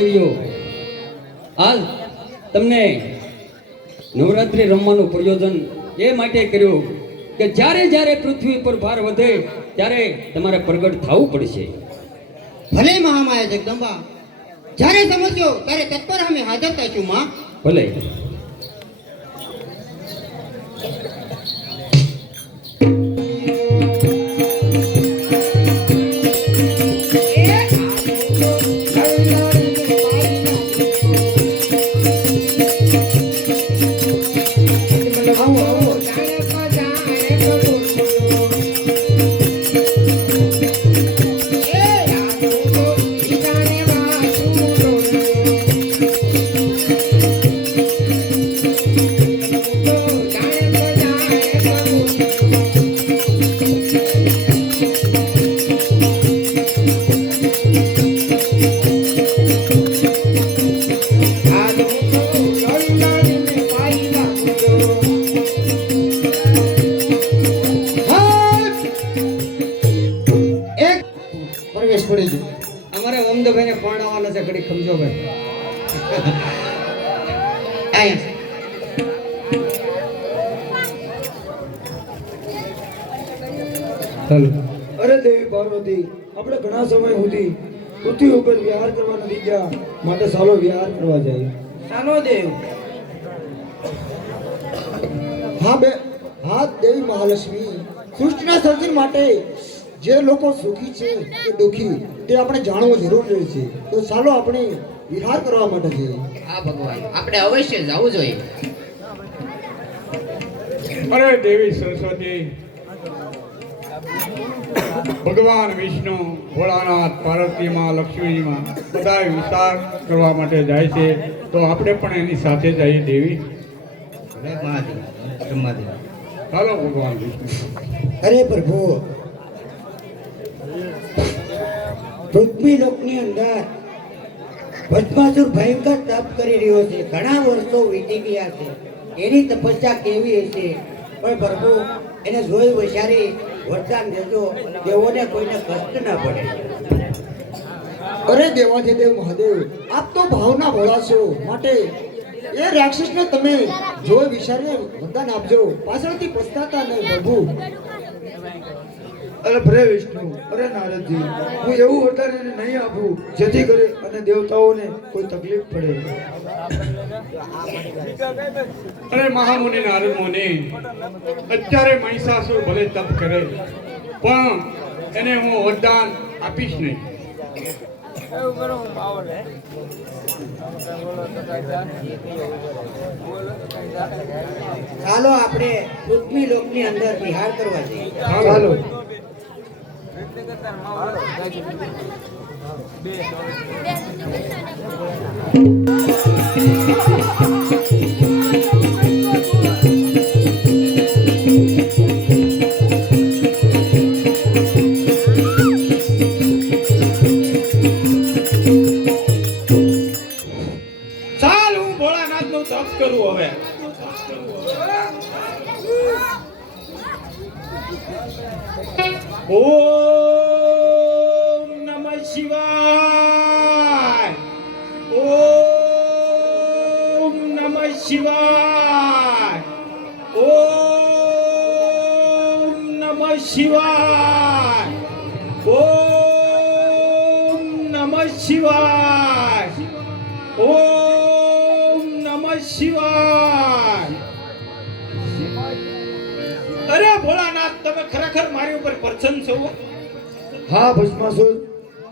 દેવીઓ, હાલ તમને નવરાત્રિ રમવાનું પ્રયોજન એ માટે કર્યું કે જ્યારે જ્યારે પૃથ્વી પર ભાર વધે ત્યારે તમારે પ્રગટ થવું પડશે. ભલે મહામાયા જગદંબા, જ્યારે સમજ્યો ત્યારે તત્પર અમે હાજર થઈશું માં. ભલે. અમારે ઓમદભાઈ ને પરણાવવાનો છે, ઘડી ખમજો ભાઈ. અરે દેવી પાર્વતી, આપણે ઘણા સમય સુધી પૃથ્વી ઉપર વિહાર કરવા નથી ગયા, માટે સાલો વિહાર કરવા જાય. સાનો દેવ? હા દેવી મહાલક્ષ્મી, સૃષ્ટિના સર્જન માટે જે લોકો સુખી છે કે દુઃખી તે આપણે જાણવું જરૂરી છે. તો ચાલો આપણે વિહાર કરવા માટે જઈએ. હા ભગવાન, આપણે અવશ્ય જવું જોઈએ. અરે દેવી સરસ્વતી, ભગવાન વિષ્ણુ, ભોળાનાથ, પાર્વતી માં, લક્ષ્મી માં બધા વિચાર કરવા માટે જાય છે, તો આપણે પણ એની સાથે જઈએ દેવી. ચાલો ભગવાન વિષ્ણુ. અરે પ્રભુ, પૃથ્વી લોકની અંદર ભસ્માસુર ભયંકર તપ કરી રહ્યો છે. ઘણા વર્ષો વીતી ગયા છે. એની તપસ્યા કેવી હશે? પણ પ્રભુ, એને જોઈ વિચારી વરદાન દેજો, તેઓને કોઈને કષ્ટ ના પડે. અરે દેવાધિદેવ મહાદેવ, આપ તો ભાવના ભોળા છો, માટે એ રાક્ષસને તમે જોઈ વિચારી વરદાન આપજો. પાછળથી પછતાતા નહીં પ્રભુ. અરે ભલે વિષ્ણુ, અરે નારદજી, હું એવું વરદાન એને નહીં આપું જેથી કરી અને દેવતાઓને કોઈ તકલીફ પડે. અરે મહામુનિ નારદ મુનિ, અત્યારે મહિષાસુર ભલે તપ કરે પણ એને હું વરદાન આપીશ નહીં. ચાલો આપણે પૃથ્વી લોકની અંદર વિહાર કરવા જઈએ. ચાલો. ચાલ, હું ભોળાનાથ નું તપ કરું હવે. ઓમ નમઃ શિવાય. ઓમ નમઃ શિવાય. ઓમ નમઃ શિવાય. ઓમ નમઃ શિવાય. ઓમ નમઃ શિવાય. અરે ભોળાનાથ, તમે ખરેખર મારી ઉપર પ્રસન્ન છો? હા ભસ્માસુર,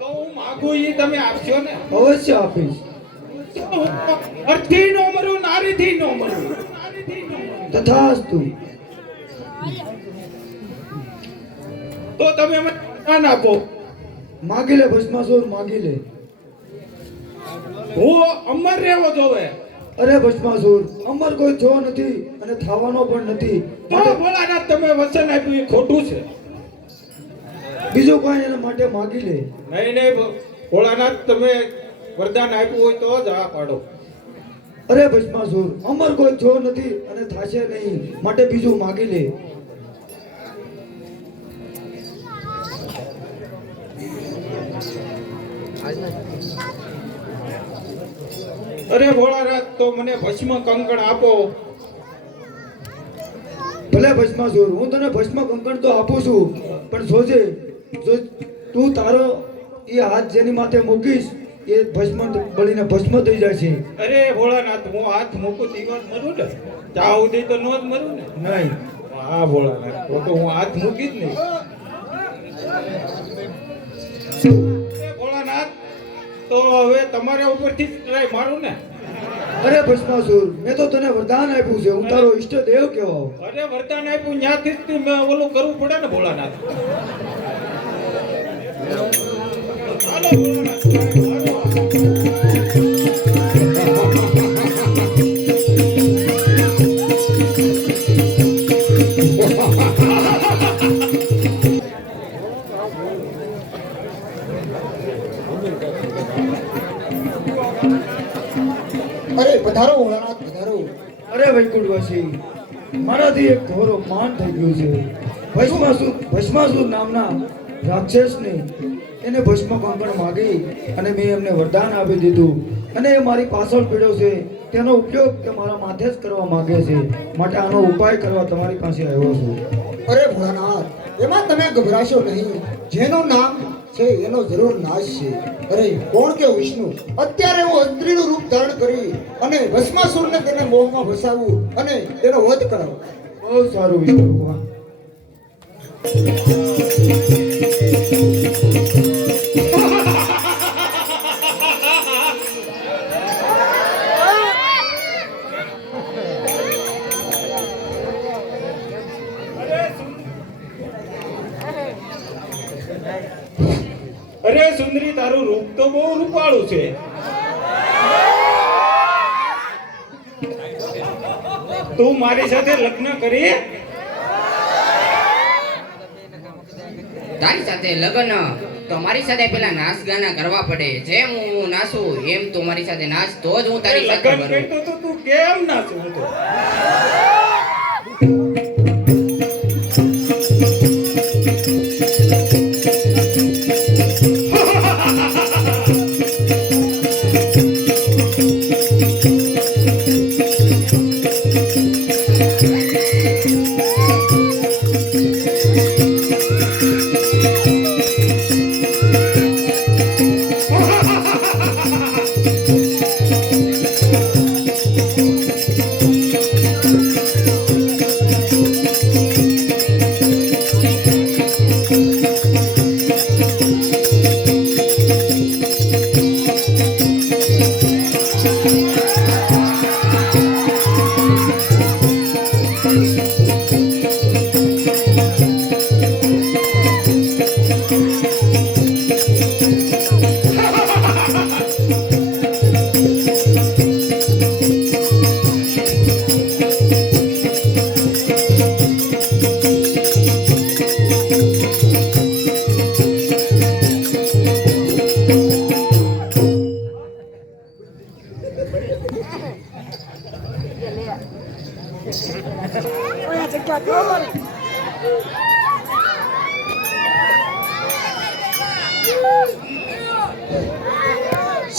તો હું માગું એ તમે આપશો ને? અવશ્ય આપીશ. અર્થી નો મરું, નારીથી નો મરું. તથાસ્તુ. તો તમે મને દાન આપો. માગી લે ભસ્માસુર, માગી લે. હું અમર રહેવો જોવે. અરે ભસ્માસુર, અમર કોઈ થયો નથી અને થવાનો પણ નથી. તો ભોળાનાથ, તમે વચન આપ્યું એ ખોટું છે. બીજું કોઈ એના માટે માગી લે. નહીં નહીં ભોળાનાથ, તમે વરદાન આપ્યું હોય તો જ આ પાડો. અરે ભસ્માસુર, અમર કોઈ થયો નથી અને થાશે નહીં, માટે બીજું માગી લે. અરે ભોળાનાથ તો મને ભસ્મ કંકણ આપો. ભલે ભસ્માસુર, હું તને ભસ્મ કંકણ તો આપું છું, પણ જોજે, જો તું તારો એ હાથ જેની માથે મૂકીશ એ ભસ્મ બળીને ભસ્મ થઈ જાય છે. અરે ભોળાનાથ, હું હાથ મૂકું તીવર મરું ને, ત્યાં સુધી તો નો જ મરું ને. નહીં, હા ભોળાનાથ, તો હું હાથ મૂકી જ નહીં. અરે ભોળાનાથ, તો હવે તમારા ઉપરથી જ ટ્રાય મારું ને. અરે ભસ્માસુર, મેં તો તને વરદાન આપ્યું છે, હું તારો ઈષ્ટ દેવ કહેવાઉં. અરે વરદાન આપ્યું ત્યાંથી જ મેં ઓલું કરવું પડે ને ભોળાનાથ. હાલો ભોળાનાથ, મારો. અરે પધારો ભોળાનાથ, પધારો. અરે વૈકુંઠવાસી, મારાથી એક ઘોર અપમાન થઈ ગયું છે. ભસ્માસુર નામના રાક્ષસને એને ભસ્મ કંકણ માગી અને મેં એમને વરદાન આપી દીધું, અને એ મારી પાછળ પીડ્યો છે. તેનો ઉપયોગ તે મારા માથે જ કરવા માંગે છે, માટે આનો ઉપાય કરવા તમારી પાસે આવ્યો છું. અરે ભોળાનાથ, એમાં તમે ગભરાશો નહીં. જેનું નામ છે એનો જરૂર નાશ છે. અરે કોણ કે વિષ્ણુ અત્યારે હું સ્ત્રીનું રૂપ ધારણ કરી અને ભસ્માસુરને તેને મોહમાં ફસાવું અને તેનો વધ કરાવું. બહુ સારું વિષ્ણુ ભગવાન. અરે સુંદરી, તારું રૂપ તો બહુ રૂપાળું છે. તું મારી સાથે લગ્ન કરી? તારી સાથે લગ્ન તો મારી સાથે પેલા નાચ ગાના કરવા પડે. જેમ હું નાચું એમ તું મારી સાથે નાચ, તો જ હું તારી સાથે લગ્ન કરું. કરતો તો તું કેમ ના છું તો?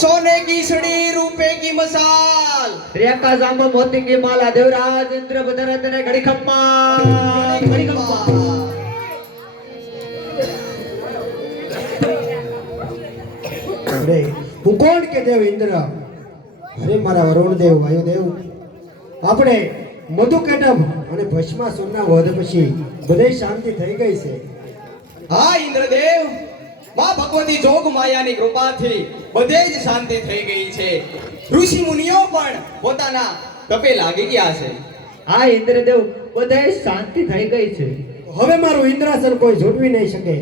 सोने की सड़ी रूपे की मसाल रेखा जांब मोती की माला देवराज इंद्र बदरतने घड़ी खम्मा घड़ी खम्मा अरे હું કોણ કે દેવ ઇન્દ્ર? અરે મારા વરુણ દેવ વાયુદેવ, આપણે મધુકેટભ અને ભસ્માસુરના વધ પછી બધે શાંતિ થઈ ગઈ છે. હા ઇન્દ્રદેવ, માં ભગવતી જોગ માયાની કૃપાથી બધે જ શાંતિ થઈ ગઈ છે. ઋષિ મુનિઓ પણ પોતાના તપે લાગી ગયા છે. હા ઇન્દ્રદેવ, બધે શાંતિ થઈ ગઈ છે. હવે મારું ઇન્દ્રાસન કોઈ ઝૂંટવી નહીં શકે.